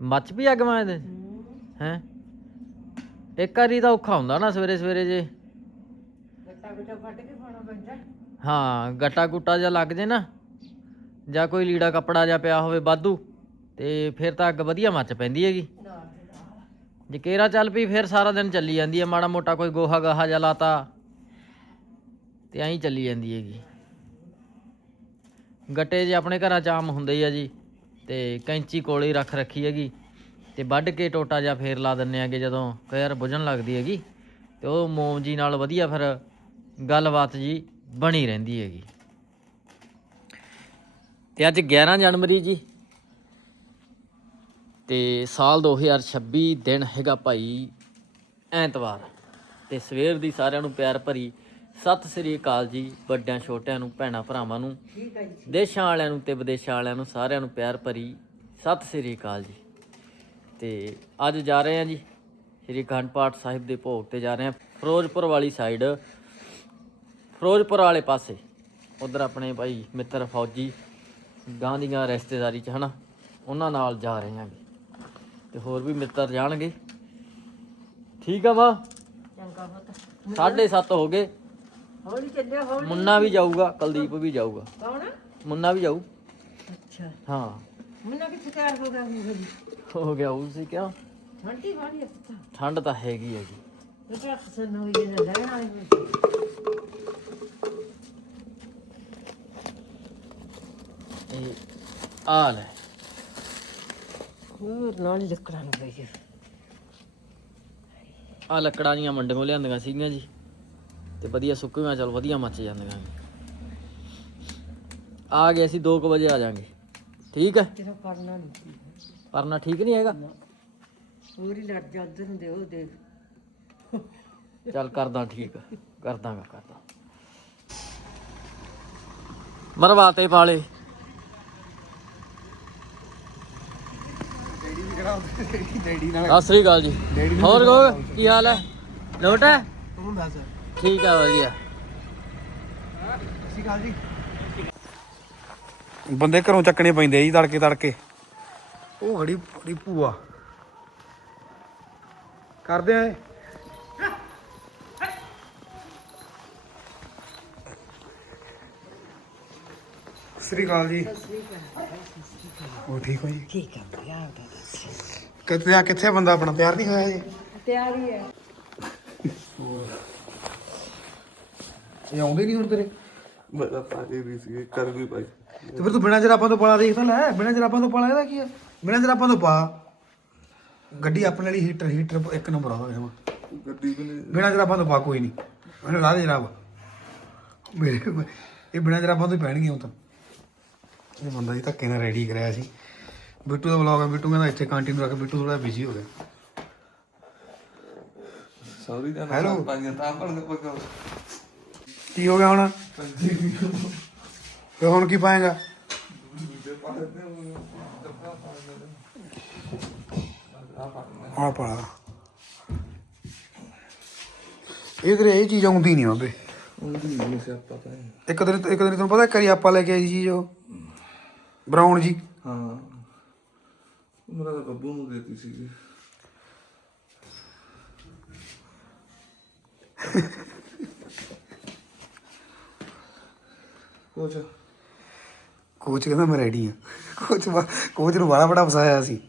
ਮੱਚ ਵੀ ਅਗਵਾਂ ਇਹਦੇ ਹੈ? ਇੱਕ ਵਾਰੀ ਤਾਂ ਔਖਾ ਹੁੰਦਾ ਨਾ ਸਵੇਰੇ ਸਵੇਰੇ ਜੇ। ਗੱਟਾ ਗੁੱਟਾ ਫੱਟ ਕੇ ਖਾਣਾ ਪੈਂਦਾ। ਹਾਂ ਗੱਟਾ ਗੁੱਟਾ ਜਾਂ ਲੱਗ ਜੇ ਨਾ ਜਾਂ ਕੋਈ ਲੀੜਾ ਕੱਪੜਾ ਜਾਂ ਪਿਆ ਹੋਵੇ ਵਾਧੂ ਤੇ ਫਿਰ ਤਾਂ ਅੱਗ ਵਧੀਆ ਮੱਚ ਪੈਂਦੀ ਹੈਗੀ। ਜੇ ਕੇਰਾ ਚੱਲ ਪਈ ਫਿਰ ਸਾਰਾ ਦਿਨ ਚੱਲੀ ਜਾਂਦੀ ਹੈ ਮਾੜਾ ਮੋਟਾ ਕੋਈ ਗੋਹਾ ਗਾਹਾ ਜਾਂ ਲਾਤਾ ਤੇ ਐਂ ਚੱਲੀ ਜਾਂਦੀ ਹੈਗੀ। ਗੱਟੇ ਜੇ ਆਪਣੇ ਘਰਾਂ ਚ ਆਮ ਹੁੰਦੇ ਹੀ ਆ ਜੀ। ਤੇ ਕੈਂਚੀ ਕੋਲੇ ਹੀ ਰੱਖ ਰੱਖੀ ਹੈਗੀ। ਤੇ ਵੱਢ ਕੇ ਟੋਟਾ ਜਾਂ ਫੇਰ ਲਾ ਦਿੰਨੇ ਆਗੇ ਜਦੋਂ ਕਈ ਵਾਰ ਬੁਝਣ ਲੱਗਦੀ ਹੈਗੀ। ਤੇ ਉਹ ਮੋਮ ਜੀ ਨਾਲ ਵਧੀਆ ਫਿਰ ਗੱਲਬਾਤ ਜੀ ਬਣੀ ਰਹਿੰਦੀ ਹੈਗੀ। ਤੇ ਅੱਜ 11 ਜਨਵਰੀ ਜੀ। ਤੇ ਸਾਲ 2026 ਦਿਨ ਹੈਗਾ ਭਾਈ ਐਤਵਾਰ। ਤੇ ਸਵੇਰ ਦੀ ਸਾਰਿਆਂ ਨੂੰ ਪਿਆਰ ਭਰੀ ਸਤਿ ਸ੍ਰੀ ਅਕਾਲ ਜੀ ਵੱਡਿਆਂ ਛੋਟਿਆਂ ਨੂੰ ਭੈਣਾਂ ਭਰਾਵਾਂ ਨੂੰ ਠੀਕ ਹੈ ਜੀ ਦੇਸ਼ਾਂ ਵਾਲਿਆਂ ਨੂੰ ਤੇ ਵਿਦੇਸ਼ਾਂ ਵਾਲਿਆਂ ਨੂੰ ਸਾਰਿਆਂ ਨੂੰ ਪਿਆਰ ਭਰੀ ਸਤਿ ਸ੍ਰੀ ਅਕਾਲ ਜੀ। ਤੇ ਅੱਜ ਜਾ ਰਹੇ ਹਾਂ ਜੀ ਸ੍ਰੀ ਅਖੰਡ ਪਾਠ ਸਾਹਿਬ ਦੇ ਭੋਗ ਤੇ ਜਾ ਰਹੇ ਹਾਂ ਫਿਰੋਜ਼ਪੁਰ ਵਾਲੀ ਸਾਈਡ ਫਿਰੋਜ਼ਪੁਰ ਵਾਲੇ ਪਾਸੇ ਉਧਰ ਆਪਣੇ ਭਾਈ ਮਿੱਤਰ ਫੌਜੀ ਗਾਂ ਦੀ ਗਾਂ ਰਿਸ਼ਤੇਦਾਰੀ ਚ ਹਨਾ ਉਹਨਾਂ ਨਾਲ ਜਾ ਰਹੇ ਹਾਂ ਤੇ ਹੋਰ ਵੀ ਮਿੱਤਰ ਜਾਣਗੇ। ਠੀਕ ਆ ਵਾ ਚੰਗਾ ਪੁੱਤ। ਸਾਢੇ ਸੱਤ ਹੋ ਗਏ। ਹੌਲੀ ਚੱਲਿਆ ਹੌਲੀ। ਮੁੰਨਾ ਵੀ ਜਾਊਗਾ ਕੁਲਦੀਪ ਵੀ ਜਾਊਗਾ। ਕੌਣ? ਮੁੰਨਾ ਵੀ ਜਾਊ। ਅੱਛਾ। ਹਾਂ। ਮੁੰਨਾ ਕਿੱਥੇ ਤਿਆਰ ਹੋ ਗਿਆ ਮੂੰਹ ਜੀ ਹੋ ਗਿਆ ਉਹ ਸੀ ਕਿਉਂ? ਠੰਡੀ ਵਾਲੀ ਪੁੱਤ ਠੰਡ ਤਾਂ ਹੈਗੀ ਹੋਈ ਜੇ। ਲੈਣ ਇਹ ਆ ਲੈ। ਹੋਰ ਨਾਲ ਹੀ ਲੱਕੜਾਂ ਨੂੰ ਪਈ ਆ। ਲੱਕੜਾਂ ਦੀਆਂ ਮੰਡੀਆਂ ਲਿਆਂਦੀਆਂ ਸੀਗੀਆਂ ਜੀ। ਤੇ ਵਧੀਆ ਸੁੱਕੀਆਂ ਚਲ ਵਧੀਆ ਮੱਚ ਜਾਂਦੀਆਂ ਆ ਗਏ ਅਸੀਂ 2 ਵਜੇ ਆ ਜਾਾਂਗੇ। ਠੀਕ ਹੈ? ਨਹੀਂ ਪਰਨਾ ਠੀਕ ਨਹੀਂ ਹੈਗਾ? ਪੂਰੀ ਲੜ ਜਾ ਉਧਰ ਨੂੰ ਦੇ ਉਹ ਦੇਖ। ਚੱਲ ਕਰਦਾ ਠੀਕ ਕਰਦਾਂਗਾ ਕਰਦਾ। ਮਰਵਾਤੇ ਪਾਲੇ। ਸਤਿ ਸ੍ਰੀ ਅਕਾਲ ਜੀ। ਹੋਰ ਕੋ ਕੀ ਹਾਲ ਹੈ? ਲੋਟ ਹੈ? ਤੂੰ ਦੱਸ। ਠੀਕ ਆ ਵਧੀਆ। ਸ੍ਰੀ ਅਕਾਲ ਜੀ। ਬੰਦੇ ਘਰੋਂ ਚੱਕਣੇ ਪੈਂਦੇ ਆ ਜੀ ਤੜਕੇ ਤੜਕੇ। ਉਹ ਖੜੀ ਖੜੀ ਭੂਆ। ਕਰਦੇ ਆ ਇਹ। ਸ੍ਰੀ ਅਕਾਲ ਜੀ। ਉਹ ਠੀਕ ਹੋ ਜੀ? ਠੀਕ ਆ ਕਿੱਥੇ ਆ ਕਿੱਥੇ ਬੰਦਾ ਆਪਣਾ? ਤਿਆਰ ਨਹੀਂ ਹੋਇਆ ਜੀ ਤਿਆਰੀ ਹੈ ਇਹ ਆਉਂਦੇ ਨਹੀਂ ਹੁਣ ਤੇਰੇ? ਬੜਾ ਪਾਜੀ ਵੀ ਸੀ ਕਰ ਵੀ ਭਾਈ ਤੇ ਫਿਰ ਤੂੰ ਬਿਨਾਂ ਜਰਾਬਾਂ ਤੋਂ ਪਾਲਾ ਦੇਖ ਤਾਂ ਲੈ ਬਿਨਾਂ ਜਰਾਬਾਂ ਤੋਂ ਪਾਲਾ ਇਹਦਾ ਕੀ ਆ? ਬਿਨਾਂ ਜਰਾਬਾਂ ਤੋਂ ਪਾ। ਗੱਡੀ ਆਪਣੇ ਲਈ ਹੀਟਰ ਹੀਟਰ ਇੱਕ ਨੰਬਰ ਆ ਜਮਾ। ਗੱਡੀ ਵੀ ਨਹੀਂ। ਬਿਨਾਂ ਜਰਾਬਾਂ ਤੋਂ ਪਾ ਕੋਈ ਨਹੀਂ। ਉਹਨੇ ਲਾ ਦੇ ਜਰਾਬ। ਮੇਰੇ ਇਹ ਬਿਨਾਂ ਜਰਾਬਾਂ ਤੋਂ ਹੀ ਪੈਣਗੀਆਂ ਹੁਣ ਤਾਂ। ਇਹ ਬੰਦਾ ਜੀ ਧੱਕੇ ਨਾਲ ਰੈਡੀ ਕਰਾਇਆ ਸੀ। ਬਿੱਟੂ ਦਾ ਵਲੌਗ ਹੈ ਬਿੱਟੂ ਕਹਿੰਦਾ ਇੱਥੇ ਕੰਟੀਨਿਊ ਰੱਖ ਬਿੱਟੂ ਥੋੜਾ ਬਿਜ਼ੀ ਹੋ ਗਿਆ। ਸੌਰੀ ਦਾ Hello. ਪਾਣੀ ਤਾਂ ਪੜ ਕੇ ਪਕਾ ਕੀ ਹੋ ਗਿਆ ਹੁਣ? ਤੇ ਹੁਣ ਕੀ ਪਾਏਗਾ? ਆ ਪਾ ਇਹ ਤੇਰੇ ਇਹ ਚੀਜ਼ ਆਉਂਦੀ ਨਹੀਂ ਬਾਬੇ। ਇੱਕ ਦਿਨ ਇੱਕ ਦਿਨ ਤੁਹਾਨੂੰ ਪਤਾ ਕਰੀ ਆਪਾਂ ਲੈ ਕੇ ਆਈ ਸੀ ਚੀਜ਼ ਉਹ ਬਰਾਊਨ ਜੀ। ਹਾਂ। ਮੇਰਾ ਤਾਂ ਬੱਬੂ ਨੂੰ ਦੇਤੀ ਸੀ। ਕੋਚ। ਕੋਚ ਕਹਿੰਦਾ ਮੈਂ ਰੈਡੀ ਆ ਕੋਚ ਵਾ- ਕੋਚ ਨੂੰ ਬੜਾ ਬੜਾ ਫਸਾਇਆ ਸੀ।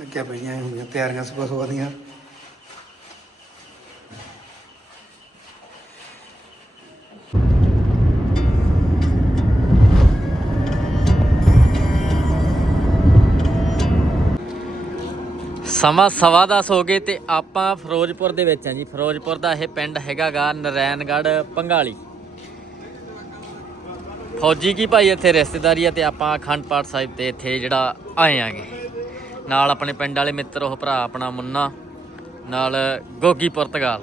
ਲੱਗਿਆ ਪਈਆਂ ਹੋਈਆਂ ਤਿਆਰੀਆਂ ਸੁਬਹ ਸੁਬਹ ਦੀਆਂ। ਸਮਾਂ ਸਵਾ ਦਸ ਹੋ ਗਏ ਤੇ ਆਪਾਂ ਫਿਰੋਜ਼ਪੁਰ ਦੇ ਵਿੱਚ ਆ ਜੀ। ਫਿਰੋਜ਼ਪੁਰ ਦਾ ਇਹ ਪਿੰਡ ਹੈਗਾਗਾ ਨਰੈਣਗੜ੍ਹ ਪੰਗਾਲੀ। ਫੌਜੀ ਕੀ ਭਾਈ ਇੱਥੇ ਰਿਸ਼ਤੇਦਾਰੀ ਆ ਤੇ ਆਪਾਂ ਅਖੰਡ ਪਾਠ ਸਾਹਿਬ ਤੇ ਇੱਥੇ ਜਿਹੜਾ ਆਏ ਆਂਗੇ। ਨਾਲ ਆਪਣੇ ਪਿੰਡ ਵਾਲੇ ਮਿੱਤਰ ਉਹ ਭਰਾ ਆਪਣਾ ਮੁੰਨਾ ਨਾਲ ਗੋਗੀ ਪੁਰਤਗਾਲ।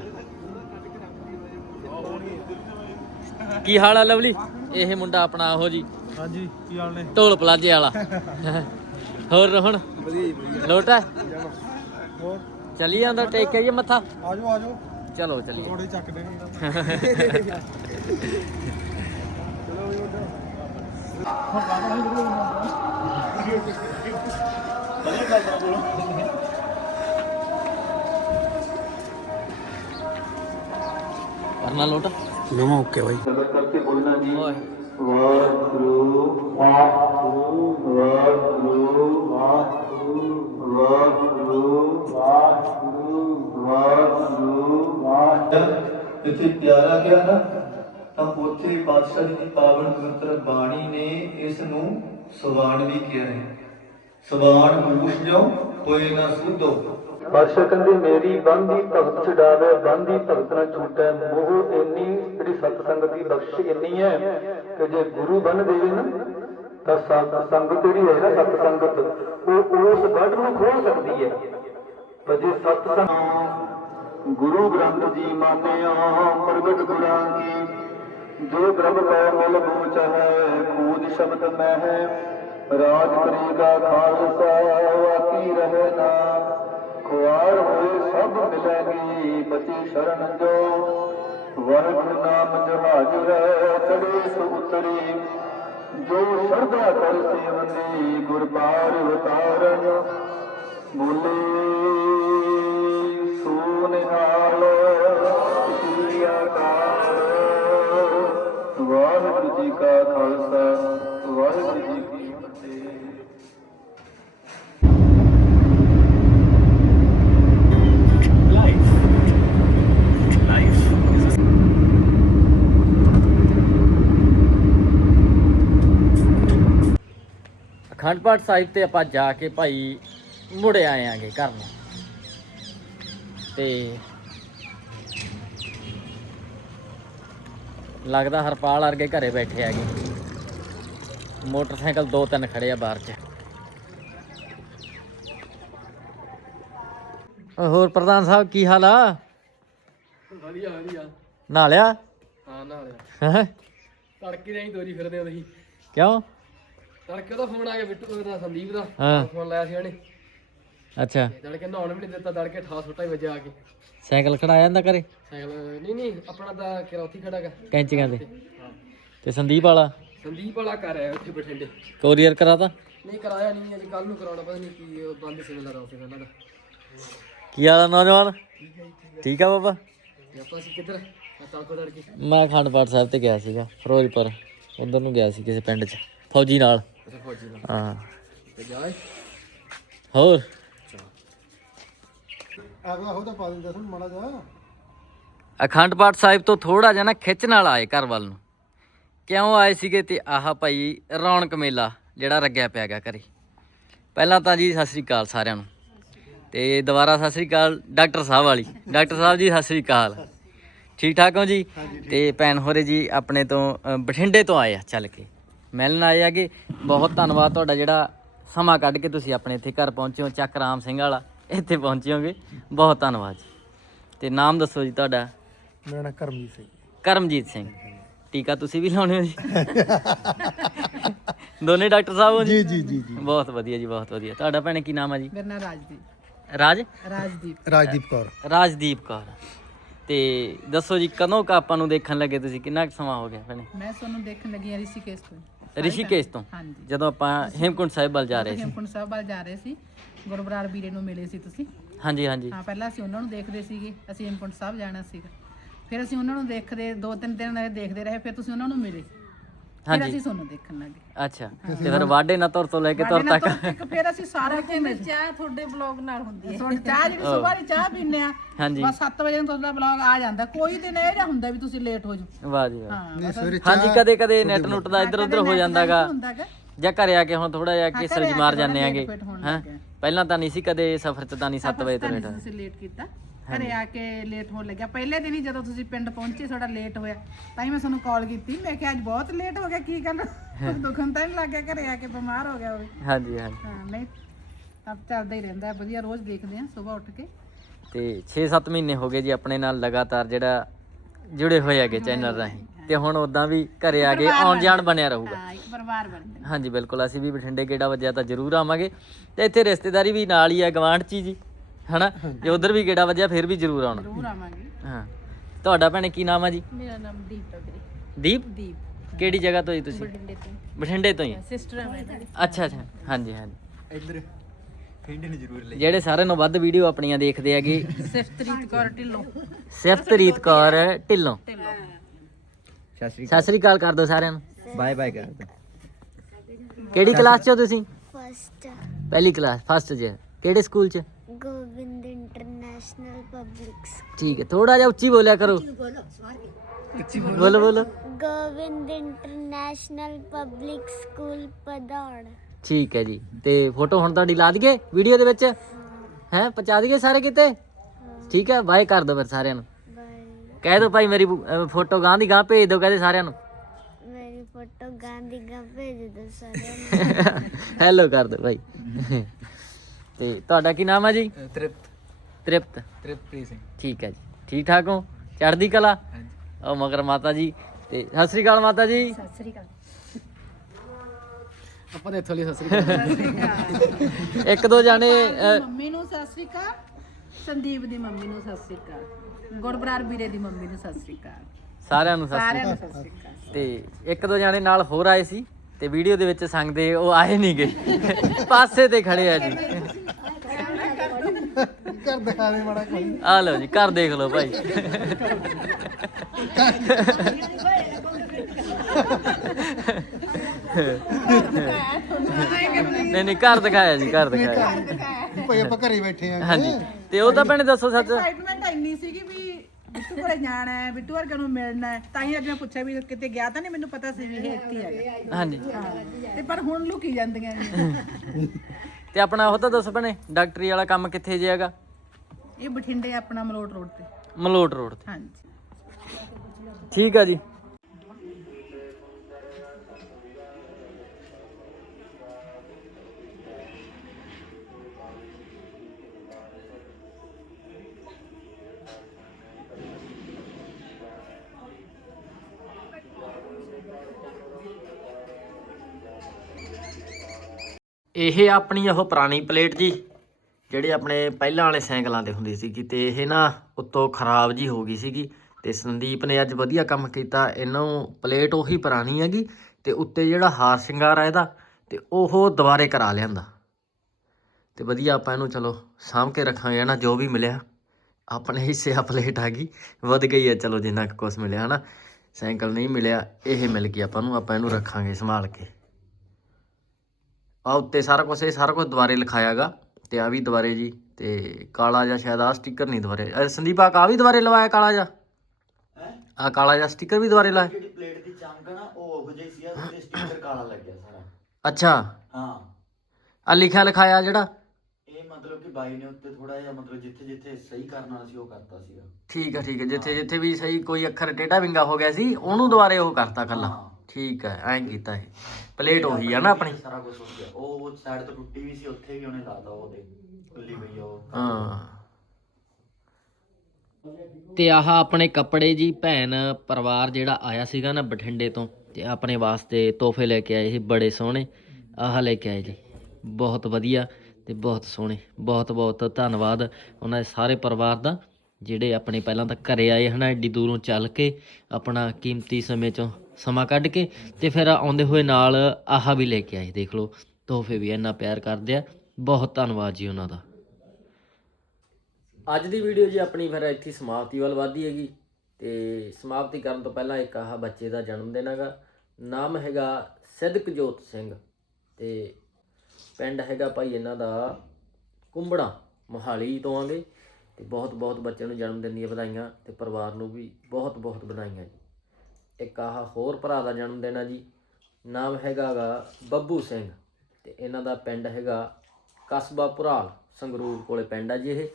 ਕੀ ਹਾਲ ਆ ਲਵਲੀ? ਇਹ ਮੁੰਡਾ ਆਪਣਾ ਉਹ ਜੀ। ਹਾਂਜੀ ਕੀ ਹਾਲ ਨੇ? ਢੋਲ ਪਲਾਜੇ ਵਾਲਾ। ਹੋਰ ਹੁਣ ਵਧੀਆ ਜੀ ਹੋਰ? ਚੱਲੀ ਜਾਂਦਾ ਟੇਕ ਕੇ ਜੀ ਮੱਥਾ? ਆਜੋ ਆਜੋ। ਚਲੋ ਚੱਲੀਏ। ਥੋੜੇ ਚੱਕ ਦੇ ਚਲੋ ਜੀ ਉੱਧਰ करना लोटा ओके भाई करके बोलना जी वाह ਇੱਥੇ ਪਿਆਰਾ ਗਿਆ ਨਾ, ਤਾਂ ਉੱਥੇ ਪਾਤਸ਼ਾਹ ਜੀ ਦੀ ਪਾਵਨ ਪਵਿੱਤਰ ਬਾਣੀ ਨੇ ਇਸ ਨੂੰ ਸਵਾਨ ਵੀ ਕਿਹਾ ਹੈ। ਸਵਾਨ ਪੂਛ ਜੋ ਹੋਏ ਨਾ ਸੁਧੋ ਪਾਤਸ਼ਾਹ ਕਹਿੰਦੇ, ਮੇਰੀ ਬੰਦੀ ਭਗਤ ਛਡਾਵੇ, ਬੰਦੀ ਭਗਤ ਨਾ ਛੂਟੈ ਮੋਹ ਇੰਨੀ ਜਿਹੜੀ ਸਤ ਦੀ ਬਖਸ਼ਿਸ਼ ਇੰਨੀ ਹੈ ਕਿ ਜੇ ਗੁਰੂ ਬਣ ਦੇਵੇ ਨਾ ਤਾਂ ਸਤ ਸੰਗਤ ਜਿਹੜੀ ਹੈ ਨਾ, ਸਤ ਸੰਗਤ, ਉਹ ਉਸ ਵੱਡ ਨੂੰ ਖੋਲ ਸਕਦੀ ਹੈ। ਪਰ ਜੇ ਸਤ ਸੰਗਤ ਗੁਰੂ ਗ੍ਰੰਥ ਜੀ ਮਾਨਿਆ, ਪ੍ਰਗਟ ਗੁਰਾਂ ਕੀ ਜੋ ਬ੍ਰਹਮ ਕੈ ਮਿਲ ਬੂਚ ਹੈ ਖੂਜ ਸ਼ਬਦ ਮੈਂ ਹੈ ਰਾਜ ਕਰੇਗਾ ਖਾਲਸਾ ਵਾਕੀ ਰਹੇ ਨਾ। ਖੁਆਰ ਹੋਏ ਸਭ ਮਿਲੇਗੀ, ਬਚੀ ਸ਼ਰਨ ਜੋ। ਵਾਹਿਗੁਰੂ ਨਾਮ ਜਹਾਜ ਰਹਿ ਚੜੇ ਸੋ ਉਤਰੀ। ਜੋ ਸ਼ਰਧਾ ਕਰ ਸੇਵੰਦੀ, ਗੁਰ ਪਾਰ ਉਤਾਰਨ ਬੋਲੇ ਸੋ ਨਿਹਾਲ ਸ੍ਰੀ ਅਕਾਲ। ਵਾਹਿਗੁਰੂ ਜੀ ਕਾ ਖਾਲਸਾ, ਵਾਹਿਗੁਰੂ ਜੀ ਕੀ ਫਤਿਹ। ਅਖੰਡ ਪਾਠ ਸਾਹਿਬ ਤੇ ਆਪਾਂ ਜਾ ਕੇ ਭਾਈ ਮੁੜ ਆਏ ਆਂਗੇ ਘਰ ਨੂੰ। ਤੇ ਲੱਗਦਾ ਹਰਪਾਲ ਵਰਗੇ ਘਰੇ ਬੈਠੇ ਆਗੇ ਮੋਟਰਸਾਈਕਲ ਦੋ ਤਿੰਨ ਖੜੇ ਆ ਬਾਹਰ 'ਚ। ਹੋਰ ਪ੍ਰਧਾਨ ਸਾਹਿਬ ਕੀ ਹਾਲ ਆ? ਵਧੀਆ ਵਧੀਆ। ਨਹਾ ਲਿਆ? ਹਾਂ ਨਾਲ ਹੈਂ? ਤੜਕੇ ਨਹੀਂ ਤੋਰੀ ਫਿਰਦੇ ਹੋ ਤੁਸੀਂ। ਕਿਉਂ? ਤੜਕੇ ਉਹਦਾ ਫੋਨ ਆ ਗਿਆ ਬਿੱਟੂ ਦਾ ਸੰਦੀਪ ਦਾ। ਹਾਂ। ਫੋਨ ਲਾਇਆ ਸੀ ਉਹਨੇ। ਅੱਛਾ। ਤੇ ਤੜਕੇ ਨਹਾਉਣ ਵੀ ਨਹੀਂ ਦਿੱਤਾ ਤੜਕੇ ਠਾ ਸੁੱਟਾ ਹੀ ਵਜੇ ਆ ਕੇ। ਸਾਈਕਲ ਖੜਾਇਆ ਜਾਂਦਾ ਘਰੇ? ਸਾਈਕਲ ਨਹੀਂ ਨਹੀਂ ਆਪਣਾ ਤਾਂ ਕਿਰੌਤੀ ਖੜਾ ਗਾ। ਕੈਂਚੀਆਂ ਦੇ। ਤੇ ਸੰਦੀਪ ਵਾਲਾ? ਸੰਦੀਪ ਵਾਲਾ ਘਰ ਹੈ ਉੱਥੇ ਬਠਿੰਡੇ। ਕੋਰੀਅਰ ਕਰਾਤਾ? ਨਹੀਂ ਕਰਾਇਆ ਨਹੀਂ ਅੱਜ ਕੱਲ ਨੂੰ ਕਰਾਉਣਾ ਪਤਾ ਨਹੀਂ ਕੀ ਉਹ ਬੰਦ ਸੀ ਮਿਲਦਾ ਰੌਕੇ ਉਹਨਾਂ ਦਾ। ਕੀ ਹਾਲ ਆ ਨੌਜਵਾਨ? ਠੀਕ ਆ ਬਾਬਾ? ਆਪਾਂ ਸੀ ਕਿੱਧਰ? ਮੈਂ ਪਾਠ ਸਾਹਿਬ ਤੇ ਗਿਆ ਸੀਗਾ ਫਿਰੋਜ਼ਪੁਰ। ਉਧਰ ਨੂੰ ਗਿਆ ਸੀ ਕਿਸੇ ਪਿੰਡ 'ਚ ਫੌਜੀ ਨਾਲ। ਅੱਛਾ ਫੌਜੀ ਨਾਲ ਹਾਂ ਤੇ ਜਾਏ ਹੋਰ ਅਗਲਾ ਹੋ ਤਾਂ ਪਾ ਦਿੰਦਾ ਤੁਹਾਨੂੰ ਮਾੜਾ ਜਾ ਅਖੰਡ ਪਾਠ ਸਾਹਿਬ ਤੋਂ ਥੋੜਾ ਜਿਹਾ ਨਾ ਖਿੱਚ ਨਾਲ ਆਏ ਘਰ ਵੱਲ ਨੂੰ। ਕਿਉਂ ਆਏ ਸੀਗੇ ਤੇ ਆਹ ਭਾਈ ਰੌਣਕ ਮੇਲਾ ਜਿਹੜਾ ਲੱਗਿਆ ਪਿਆ ਗਾ ਘਰੇ। ਪਹਿਲਾਂ ਤਾਂ ਜੀ ਸਤਿ ਸ੍ਰੀ ਅਕਾਲ ਸਾਰਿਆਂ ਨੂੰ। ਤੇ ਦੁਬਾਰਾ ਸਤਿ ਸ੍ਰੀ ਅਕਾਲ ਡਾਕਟਰ ਸਾਹਿਬ ਵਾਲੀ। ਡਾਕਟਰ ਸਾਹਿਬ ਜੀ ਸਤਿ ਸ੍ਰੀ ਅਕਾਲ। ਠੀਕ ਠਾਕ ਹੋ ਜੀ? ਤੇ ਭੈਣ ਹੋਰੇ ਜੀ ਆਪਣੇ ਤੋਂ ਬਠਿੰਡੇ ਤੋਂ ਆਏ ਆ ਚੱਲ ਕੇ। ਮਿਲਣ ਆਏ ਆਗੇ ਬਹੁਤ ਧੰਨਵਾਦ ਤੁਹਾਡਾ ਜਿਹੜਾ ਸਮਾਂ ਕੱਢ ਕੇ ਤੁਸੀਂ ਆਪਣੇ ਇੱਥੇ ਘਰ ਪਹੁੰਚੇ ਹੋ ਚੱਕ ਰਾਮ ਸਿੰਘ ਵਾਲਾ। ਇੱਥੇ ਪਹੁੰਚੇ ਹੋਗੇ। ਬਹੁਤ ਧੰਨਵਾਦ ਜੀ। ਤੇ ਨਾਮ ਦੱਸੋ ਜੀ ਤੁਹਾਡਾ? ਮੇਰਾ ਨਾਮ ਕਰਮਜੀਤ ਸਿੰਘ ਕਰਮਜੀਤ ਸਿੰਘ। ਟੀਕਾ ਤੁਸੀਂ ਵੀ ਲਾਉਣੇ ਹੋ ਜੀ? ਦੋਨੇ ਡਾਕਟਰ ਸਾਹਿਬ ਹੋ ਜੀ? ਜੀ ਜੀ ਜੀ ਬਹੁਤ ਵਧੀਆ ਜੀ ਬਹੁਤ ਵਧੀਆ। ਤੁਹਾਡਾ ਭੈਣੇ ਕੀ ਨਾਮ ਆ ਜੀ? ਮੇਰਾ ਨਾਮ ਰਾਜਦੀਪ। ਰਾਜ? ਰਾਜਦੀਪ। ਰਾਜਦੀਪ ਕੌਰ। ਰਾਜਦੀਪ ਕੌਰ। ਤੇ ਦੱਸੋ ਜੀ ਕਦੋਂ ਕ ਆਪਾਂ ਨੂੰ ਦੇਖਣ ਲੱਗੇ ਤੁਸੀਂ? ਕਿੰਨਾ ਕੁ ਸਮਾਂ ਹੋ ਗਿਆ ਭੈਣੇ? ਮੈਂ ਤੁਹਾਨੂੰ ਦੇਖਣ ਲੱਗੀ ਹਾਂ ਰਿਸ਼ੀਕੇਸ਼ ਤੋਂ। ਰਿਸ਼ੀਕੇਸ਼ ਤੋਂ? ਹਾਂਜੀ। ਜਦੋਂ ਆਪਾਂ ਹੇਮਕੁੰਟ ਸਾਹਿਬ ਵੱਲ ਜਾ ਰਹੇ ਸੀ। ਹੇਮਕੁੰਟ ਸਾਹਿਬ ਵੱਲ ਜਾ ਰਹੇ ਸੀ ਗੁਰਬਰਾਰ ਵੀਰੇ ਨੂੰ ਮਿਲੇ ਸੀ ਤੁਸੀਂ? ਹਾਂਜੀ ਹਾਂਜੀ। ਹਾਂ ਪਹਿਲਾਂ ਅਸੀਂ ਉਹਨਾਂ ਨੂੰ ਦੇਖਦੇ ਸੀਗੇ ਅਸੀਂ ਹੇਮਕੁੰਟ ਸਾਹਿਬ ਜਾਣਾ ਸੀਗਾ। ਫਿਰ ਅਸੀਂ ਉਹਨਾਂ ਨੂੰ ਦੇਖਦੇ ਦੋ ਤਿੰਨ ਦਿਨ ਦੇਖਦੇ ਰਹੇ ਫਿਰ ਤੁਸੀਂ ਉਹਨਾਂ ਨੂੰ ਮਿਲੇ। ਫਿਰ ਹਾਂਜੀ। ਅਸੀਂ ਤੁਹਾਨੂੰ ਦੇਖਣ ਲੱਗੇ। ਅੱਛਾ ਤੇ ਫਿਰ ਵਾਢੇ ਨਾ ਤੁਰ ਤੋਂ ਲੈ ਕੇ ਤੁਰ ਤੱਕ। ਫਿਰ ਅਸੀਂ ਸਾਰੇ ਘੁੰਮੇ ਚਾਹ ਤੁਹਾਡੇ ਬਲੌਗ ਨਾਲ ਹੁੰਦੀ ਹੈ। ਤੁਹਾਡੀ ਚਾਹ ਜਿਹੜੀ ਸਵੇਰ ਦੀ ਚਾਹ ਪੀਂਦੇ ਆ ਹਾਂਜੀ। ਬਸ 7 ਵਜੇ ਨੂੰ ਤੁਹਾਡਾ ਬਲੌਗ ਆ ਜਾਂਦਾ। ਕੋਈ ਦਿਨ ਇਹ ਜਿਹਾ ਹੁੰਦਾ ਵੀ ਤੁਸੀਂ ਲੇਟ ਹੋ ਜਾਓ। ਵਾਹ ਜੀ ਵਾਹ। ਸਵੇਰੇ ਹਾਂਜੀ ਕਦੇ ਕਦੇ ਨੈਟ ਨੁੱਟ ਦਾ ਇੱਧਰ ਉੱਧਰ ਹੋ ਜਾਂਦਾਗਾ। ਹੁੰਦਾ ਗਾ ਜਾਂ ਘਰੇ ਆ ਕੇ ਹੁਣ ਥੋੜਾ ਜਿਹਾ ਕੇਸਰ ਜੀ ਮਾਰ ਜਾਂਦੇ ਆਂਗੇ ਹਾਂ। ਪਹਿਲਾਂ ਤਾਂ ਨਹੀਂ ਸੀ ਕਦੇ ਸਫ਼ਰ 'ਚ ਤਾਂ ਨਹੀਂ 7 ਵਜੇ ਤੋਂ ਲੇਟ ਨਹੀਂ ਤੁਸੀਂ ਲੇਟ ਕੀਤਾ। ਘਰੇ ਆ ਕੇ ਲੇਟ ਹੋਣ ਲੱਗਿਆ। ਪਹਿਲੇ ਦਿਨ ਹੀ ਜਦੋਂ ਤੁਸੀਂ ਪਿੰਡ ਪਹੁੰਚੇ ਥੋੜਾ ਲੇਟ ਹੋਇਆ। ਤਾਂ ਹੀ ਮੈਂ ਤੁਹਾਨੂੰ ਕਾਲ ਕੀਤੀ। ਮੈਂ ਕਿਹਾ ਅੱਜ ਬਹੁਤ ਲੇਟ ਹੋ ਗਿਆ। ਕੀ ਗੱਲ? ਦੁਖਣ ਤਾਂ ਨਹੀਂ ਲੱਗ ਗਿਆ ਘਰੇ ਆ ਕੇ? ਬਿਮਾਰ ਹੋ ਗਿਆ ਹੋਵੇ ਹਾਂਜੀ ਹਾਂਜੀ। ਹਾਂ ਨਹੀਂ। ਤਾਂ ਚੱਲਦਾ ਹੀ ਰਹਿੰਦਾ। ਵਧੀਆ ਰੋਜ਼ ਦੇਖਦੇ ਆ ਸਵੇਰ ਉੱਠ ਕੇ। ਤੇ 6-7 ਮਹੀਨੇ ਹੋ ਗਏ ਜੀ ਆਪਣੇ ਨਾਲ ਲਗਾਤਾਰ ਜਿਹੜਾ ਜੁੜੇ ਹੋਏ ਹੈਗੇ ਚੈਨਲ ਰਾਹੀਂ। ਤੇ ਹੁਣ ਉਦਾਂ ਵੀ ਘਰੇ ਆ ਕੇ ਆਉਣ ਜਾਣ ਬਣਿਆ ਰਹੂਗਾ। ਹਾਂ ਇੱਕ ਪਰਿਵਾਰ ਬਣਦੇ। ਹਾਂਜੀ ਬਿਲਕੁਲ ਅਸੀਂ ਵੀ ਬਠਿੰਡੇ ਗੇੜਾ ਵੱਜਿਆ ਤਾਂ ਜ਼ਰੂਰ ਆਵਾਂਗੇ। ਤੇ ਇੱਥੇ ਰਿਸ਼ਤੇਦਾਰੀ ਵੀ ਨਾਲ ਹੀ ਹੈ ਗਵਾਂਢ ਚ ਹੀ ਜੀ ਹਨਾ? ਜੇ ਉਧਰ ਵੀ ਗੇੜਾ ਵੱਜਿਆ ਫਿਰ ਵੀ ਜ਼ਰੂਰ ਆਉਣਾ। ਜ਼ਰੂਰ ਆਵਾਂਗੇ। ਹਾਂ। ਤੁਹਾਡਾ ਭੈਣੇ ਕੀ ਨਾਮ ਆ ਜੀ? ਮੇਰਾ ਨਾਮ ਦੀਪ ਵੀਰੇ। ਦੀਪ? ਦੀਪ। ਕਿਹੜੀ ਜਗ੍ਹਾ ਤੋਂ ਜੀ ਤੁਸੀਂ? ਬਠਿੰਡੇ ਤੋਂ। ਬਠਿੰਡੇ ਤੋਂ ਹੀ। ਸਿਸਟਰ ਹੈ ਮੇਰੀ ਅੱਛਾ ਅੱਛਾ। ਹਾਂਜੀ ਹਾਂਜੀ। ਇੱਧਰ ਖੇਡਣ ਜ਼ਰੂਰ ਲਈ। ਜਿਹੜੇ ਸਾਰਿਆਂ ਨੂੰ ਵੱਧ ਵੀਡੀਓ ਆਪਣੀਆਂ ਦੇਖਦੇ ਹੈਗੇ। ਸਿਫਤਰੀਤ ਕੌਰ ਢਿੱਲੋਂ। ਸਿਫਤਰੀਤ ਕੌਰ ਢਿੱਲੋਂ। ਢਿੱਲੋਂ। ਸਤਿ ਸ੍ਰੀ ਅਕਾਲ ਕਰ ਦਿਓ ਸਾਰਿਆਂ ਨੂੰ। ਬਾਏ ਬਾਏ ਕਰ ਦਿਓ ਕਿਹੜੀ ਕਲਾਸ 'ਚ ਹੋ ਤੁਸੀਂ? ਫਸਟ ਪਹਿਲੀ ਕਲਾਸ ਫਸਟ 'ਚ। ਕਿਹੜੇ ਸਕੂਲ 'ਚ? ਗੋਬਿੰਦ ਇੰਟਰਨੈਸ਼ਨਲ ਪਬਲਿਕ ਠੀਕ ਹੈ ਥੋੜਾ ਜਿਹਾ ਉੱਚੀ ਬੋਲਿਆ ਕਰੋ। ਬੋਲੋ ਬੋਲੋ। Gobind international public school Padhaur. ਠੀਕ ਹੈ ਜੀ। ਤੇ ਫੋਟੋ ਹੁਣ ਤੁਹਾਡੀ ਲਾ ਦਈਏ ਵੀਡੀਓ ਦੇ ਵਿੱਚ? ਹੈ। ਪਹੁੰਚਾ ਦਈਏ ਸਾਰੇ ਕਿਤੇ? ਠੀਕ ਹੈ ਬਾਏ ਕਰ ਦਿਓ ਫਿਰ ਸਾਰਿਆਂ ਨੂੰ। ਕਹਿ ਦਿਓ ਭਾਈ ਮੇਰੀ ਫੋਟੋ ਗਾਂ ਦੀ ਗਾਂ ਭੇਜ ਦਿਓ ਕਹਿੰਦੇ ਸਾਰਿਆਂ ਨੂੰ। ਮੇਰੀ ਫੋਟੋ ਗਾਂਧੀ ਗਾ ਭੇਜ ਦਿਓ ਸਾਰਿਆਂ ਨੂੰ। ਹੈਲੋ ਕਰ ਦਿਓ ਭਾਈ। ਤੇ ਤੁਹਾਡਾ ਕੀ ਨਾਮ ਹੈ ਜੀ? ਤ੍ਰਿਪਤ। ਤ੍ਰਿਪਤ। ਤ੍ਰਿਪਤਪ੍ਰੀਤ ਸਿੰਘ। ਠੀਕ ਹੈ ਜੀ। ਠੀਕ ਠਾਕ ਹੋ? ਚੜ੍ਹਦੀ ਕਲਾ? ਉਹ ਮਗਰ ਮਾਤਾ ਜੀ। ਤੇ ਸਤਿ ਸ੍ਰੀ ਅਕਾਲ ਮਾਤਾ ਜੀ। ਆਪਾਂ ਤਾਂ ਇੱਥੋਂ ਲਈ ਸਤਿ ਸ੍ਰੀ ਅਕਾਲ। ਇੱਕ ਦੋ ਜਾਣੇ ਮੰਮੀ ਨੂੰ ਸਤਿ ਸ੍ਰੀ ਅਕਾਲ ਸੰਦੀਪ ਦੀ ਮੰਮੀ ਨੂੰ ਸਤਿ ਸ੍ਰੀ ਅਕਾਲ। ਗੁਰਬਰਾਰ ਵੀਰੇ ਦੀ ਮੰਮੀ ਨੂੰ ਸਤਿ ਸ੍ਰੀ ਅਕਾਲ। ਸਾਰਿਆਂ ਨੂੰ ਸਤਿ ਸ੍ਰੀ ਸਾਰਿਆਂ ਨੂੰ ਅਕਾਲ। ਸਤਿ ਸ੍ਰੀ ਅਕਾਲ। ਤੇ ਇੱਕ ਦੋ ਜਾਣੇ ਨਾਲ ਹੋਰ ਆਏ ਸੀ ਤੇ ਵੀਡੀਓ ਦੇ ਵਿੱਚ ਸੰਗਦੇ ਉਹ ਆਏ ਨਹੀਂ ਗਏ ਪਾਸੇ ਤੇ ਖੜੇ ਆ ਜੀ। ਘਰ ਦਿਖਾਵੇ ਬੜਾ ਕੋਈ। ਆ ਲਓ ਜੀ ਘਰ ਦੇਖ ਲਓ ਭਾਈ। ਨਹੀਂ ਨਹੀਂ ਘਰ ਦਿਖਾਇਆ ਜੀ ਘਰ ਦਿਖਾਇਆ। ਭਾਈ ਆਪਾਂ ਘਰੇ ਬੈਠੇ ਆ। ਹਾਂਜੀ। ਤੇ ਉਹ ਤਾਂ ਭੈਣੇ ਦੱਸੋ ਸੱਚ। ਐਕਸਾਈਟਮੈਂਟ ਇੰਨੀ ਸੀਗੀ ਬਿੱਟੂ ਕੋਲੇ ਜਾਣਾ ਹੈ ਬਿੱਟੂ ਵਰਗਾ ਨੂੰ ਮਿਲਣਾ ਹੈ ਤਾਂ ਹੀ ਅੱਜ ਮੈਂ ਪੁੱਛਿਆ ਵੀ ਕਿਤੇ ਗਿਆ ਤਾਂ ਨਹੀਂ ਮੈਨੂੰ ਪਤਾ ਸੀ ਵੀ ਇਹ ਇੱਥੇ ਹੀ ਹੈਗਾ। ਹਾਂਜੀ। ਤੇ ਪਰ ਹੁਣ ਲੁਕੀ ਜਾਂਦੀਆਂ ਨੇ। ਤੇ ਆਪਣਾ ਉਹ ਤਾਂ ਦੱਸੋ ਭੈਣੇ ਡਾਕਟਰੀ ਵਾਲਾ ਕੰਮ ਕਿੱਥੇ ਜੇ ਹੈਗਾ? ਇਹ ਬਠਿੰਡੇ ਆਪਣਾ ਮਲੋਟ ਰੋਡ ਤੇ। ਮਲੋਟ ਰੋਡ ਤੇ। ਹਾਂਜੀ। ਠੀਕ ਆ ਜੀ। ਇਹ ਆਪਣੀ ਉਹ ਪੁਰਾਣੀ ਪਲੇਟ ਜੀ, ਜਿਹੜੇ ਆਪਣੇ ਪਹਿਲਾਂ ਵਾਲੇ ਸਾਈਕਲਾਂ ਤੇ ਹੁੰਦੀ ਸੀਗੀ ਤੇ ਇਹ ਨਾ ਉੱਤੋਂ ਖਰਾਬ ਜੀ ਹੋ ਗਈ ਸੀਗੀ ਤੇ ਸੰਦੀਪ ਨੇ ਅੱਜ ਵਧੀਆ ਕੰਮ ਕੀਤਾ, ਇਹਨੂੰ ਪਲੇਟ ਉਹੀ ਪੁਰਾਣੀ ਹੈਗੀ ਤੇ ਉੱਤੇ ਜਿਹੜਾ ਹਾਰ ਸ਼ਿੰਗਾਰ ਆ ਇਹਦਾ ਤੇ ਉਹ ਦੁਬਾਰੇ ਕਰਾ ਲਿਆਂਦਾ। ਤੇ ਵਧੀਆ ਆਪਾਂ ਇਹਨੂੰ ਚਲੋ ਸਾਂਭ ਕੇ ਰੱਖਾਂਗੇ ਨਾ ਜੋ ਵੀ ਮਿਲਿਆ। ਆਪਣੇ ਹਿੱਸੇ ਆ ਪਲੇਟ ਆ ਗਈ, ਵਧ ਗਈ ਹੈ ਚਲੋ ਜਿੰਨਾ ਕੁ ਕੁਛ ਮਿਲਿਆ ਹਨਾ, ਸਾਈਕਲ ਨਹੀਂ ਮਿਲਿਆ, ਇਹ ਮਿਲ ਗਈ ਆਪਾਂ ਨੂੰ, ਆਪਾਂ ਇਹਨੂੰ ਰੱਖਾਂਗੇ, ਸੰਭਾਲ ਕੇ। ਆ ਉੱਤੇ ਸਾਰਾ ਕੁਝ ਇਹ ਸਾਰਾ ਕੁਝ ਦੁਬਾਰੇ ਲਿਖਾਇਆਗਾ ਤੇ ਆ ਵੀ ਦੁਬਾਰੇ ਜੀ ਤੇ ਕਾਲਾ ਜਿਹਾ ਸ਼ਾਇਦ ਆ ਸਟicker ਨਹੀਂ ਦੁਬਾਰੇ। ਅਰੇ ਸੰਦੀਪ ਆ ਕਾ ਵੀ ਦੁਬਾਰੇ ਲਵਾਇਆ ਕਾਲਾ ਜਿਹਾ? ਆ ਕਾਲਾ ਜਿਹਾ ਸਟicker ਵੀ ਦੁਬਾਰੇ ਲਾਇਆ? ਜਿਹੜੀ ਪਲੇਟ ਦੀ ਚਮਕ ਨਾ ਉਹ ਉਹ ਜਿਹੀ ਸੀ ਉਹਦੇ ਸਟicker ਕਾਲਾ ਲੱਗਿਆ ਸਾਰਾ। ਅੱਛਾ। ਹਾਂ। ਆ ਲਿਖਿਆ ਲਿਖਾਇਆ ਜਿਹੜਾ? ਇਹ ਮਤਲਬ ਕਿ ਬਾਈ ਨੇ ਉੱਤੇ ਥੋੜਾ ਜਿਹਾ ਮਤਲਬ ਜਿੱਥੇ ਜਿੱਥੇ ਸਹੀ ਕਰਨਾ ਸੀ ਉਹ ਕਰਤਾ ਸੀਗਾ। ਠੀਕ ਹੈ ਠੀਕ ਹੈ ਜਿੱਥੇ ਜਿੱਥੇ ਵੀ ਸਹੀ ਕੋਈ ਅੱਖਰ ਟੇਢਾ ਵਿੰਗਾ ਹੋ ਗਿਆ ਸੀ ਉਹਨੂੰ ਦੁਬਾਰੇ ਉਹ ਕਰਤਾ ਕੱਲਾ ਹਾਂ। ਠੀਕ ਹੈ ਐਂ ਕੀਤਾ ਇਹ। ਪਲੇਟ ਉਹੀ ਆ ਨਾ ਆਪਣੀ। ਸਾਰਾ ਕੁਝ ਹੋ ਗਿਆ। ਉਹ ਸਾਈਡ ਤੋਂ ਟੁੱਟੀ ਵੀ ਸੀ ਉੱਥੇ ਵੀ ਉਹਨੇ ਲਾਤਾ ਉਹਦੇ। ਖੁੱਲੀ ਪਈ ਆ ਉਹ। ਹਾਂ। ਤੇ ਆਹ ਆਪਣੇ ਕੱਪੜੇ ਜੀ ਭੈਣ ਪਰਿਵਾਰ ਜਿਹੜਾ ਆਇਆ ਸੀਗਾ ਨਾ ਬਠਿੰਡੇ ਤੋਂ ਤੇ ਆਪਣੇ ਵਾਸਤੇ ਤੋਹਫੇ ਲੈ ਕੇ ਆਏ ਸੀ ਬੜੇ ਸੋਹਣੇ। ਆਹ ਲੈ ਕੇ ਆਏ ਜੀ। ਬਹੁਤ ਵਧੀਆ ਤੇ ਬਹੁਤ ਸੋਹਣੇ। ਬਹੁਤ ਬਹੁਤ ਧੰਨਵਾਦ ਉਹਨਾਂ ਦੇ ਸਾਰੇ ਪਰਿਵਾਰ ਦਾ ਜਿਹੜੇ ਆਪਣੇ ਪਹਿਲਾਂ ਤਾਂ ਘਰੇ ਆਏ ਹਨਾ ਏਡੀ ਦੂਰੋਂ ਚੱਲ ਕੇ ਆਪਣਾ ਕੀਮਤੀ ਸਮੇਂ ਚੋਂ ਸਮਾਂ ਕੱਢ ਕੇ ਤੇ ਫਿਰ ਆਉਂਦੇ ਹੋਏ ਨਾਲ ਆਹ ਵੀ ਲੈ ਕੇ ਆਏ, ਦੇਖ ਲਓ। ਤੋਹਫੇ ਵੀ ਇੰਨਾ ਪਿਆਰ ਕਰਦੇ ਆ। ਬਹੁਤ ਧੰਨਵਾਦ ਜੀ ਉਹਨਾਂ ਦਾ। ਅੱਜ ਦੀ ਵੀਡੀਓ ਜੀ ਆਪਣੀ ਫਿਰ ਇੱਥੇ ਸਮਾਪਤੀ ਵੱਲ ਵਧਦੀ ਹੈਗੀ। ਤੇ ਸਮਾਪਤੀ ਕਰਨ ਤੋਂ ਪਹਿਲਾਂ ਇੱਕ ਆਹ ਬੱਚੇ ਦਾ ਜਨਮ ਦਿਨ ਹੈਗਾ। ਨਾਮ ਹੈਗਾ ਸਿੱਧਕਜੋਤ ਸਿੰਘ ਤੇ ਪਿੰਡ ਹੈਗਾ ਭਾਈ ਇਹਨਾਂ ਦਾ ਕੁੰਬੜਾ, ਮੋਹਾਲੀ ਤੋਂ ਆਂਗੇ। ਤੇ ਬਹੁਤ ਬਹੁਤ ਬੱਚਿਆਂ ਨੂੰ ਜਨਮ ਦਿਨ ਦੀਆਂ ਵਧਾਈਆਂ ਤੇ ਪਰਿਵਾਰ ਨੂੰ ਵੀ ਬਹੁਤ ਬਹੁਤ ਵਧਾਈਆਂ ਜੀ। ਇੱਕ ਆਹ ਹੋਰ ਭਰਾ ਦਾ ਜਨਮ ਦਿਨ ਆ ਜੀ। ਨਾਮ ਹੈਗਾ ਗਾ ਬੱਬੂ ਸਿੰਘ ਤੇ ਇਹਨਾਂ ਦਾ ਪਿੰਡ ਹੈਗਾ ਕਸਬਾ ਪੁਰਾਲ ਸੰਗਰੂਰ ਕੋਲੇ ਪਿੰਡ ਆ ਜੀ ਇਹ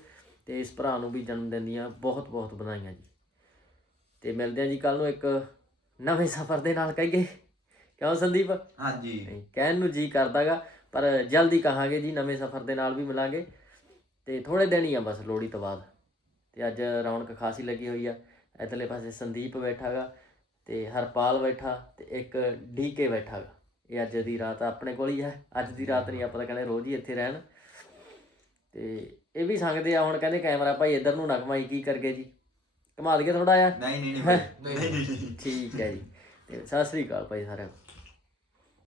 ਤੇ ਇਸ ਭਰਾ ਨੂੰ ਵੀ ਜਨਮ ਦਿਨ ਦੀਆਂ ਬਹੁਤ ਬਹੁਤ ਵਧਾਈਆਂ ਜੀ। ਤੇ ਮਿਲਦੇ ਆ ਜੀ ਕੱਲ ਨੂੰ ਇੱਕ ਨਵੇਂ ਸਫ਼ਰ ਦੇ ਨਾਲ ਕਹੀਏ। ਕਿਉਂ ਸੰਦੀਪ? ਹਾਂਜੀ। ਕਹਿਣ ਨੂੰ ਜੀ ਕਰਦਾਗਾ ਪਰ ਜਲਦੀ ਕਹਾਂਗੇ ਜੀ ਨਵੇਂ ਸਫ਼ਰ ਦੇ ਨਾਲ ਵੀ ਮਿਲਾਂਗੇ। ਤੇ ਥੋੜੇ ਦਿਨ ਹੀ ਆ ਬਸ ਲੋਹੜੀ ਤੋਂ ਬਾਅਦ। ਤੇ ਅੱਜ ਰੌਣਕ ਖਾਸੀ ਲੱਗੀ ਹੋਈ ਆ। ਇਧਰਲੇ ਪਾਸੇ ਸੰਦੀਪ ਬੈਠਾਗਾ। ਤੇ ਹਰਪਾਲ ਬੈਠਾ ਤੇ ਇੱਕ ਡੀਕੇ ਬੈਠਾਗਾ ਇਹ ਅੱਜ ਦੀ ਰਾਤ ਆਪਣੇ ਕੋਲ ਹੀ ਹੈ। ਅੱਜ ਦੀ ਰਾਤ ਨਹੀਂ ਆਪਾਂ ਤਾਂ ਕਹਿੰਦੇ ਰੋਜ਼ ਹੀ ਇੱਥੇ ਰਹਿਣ। ਤੇ ਇਹ ਵੀ ਸੰਗਦੇ ਆ ਹੁਣ ਕਹਿੰਦੇ ਕੈਮਰਾ ਭਾਈ ਇੱਧਰ ਨੂੰ ਨਾ ਘਮਾਈ ਕੀ ਕਰਗੇ ਜੀ? ਘਮਾ ਦਈਏ ਥੋੜਾ ਜਿਹਾ? ਨਹੀਂ ਨਹੀਂ ਨਹੀਂ ਠੀਕ ਹੈ ਜੀ। ਤੇ ਸਤਿ ਸ੍ਰੀ ਅਕਾਲ ਭਾਈ ਸਾਰਿਆਂ ਨੂੰ।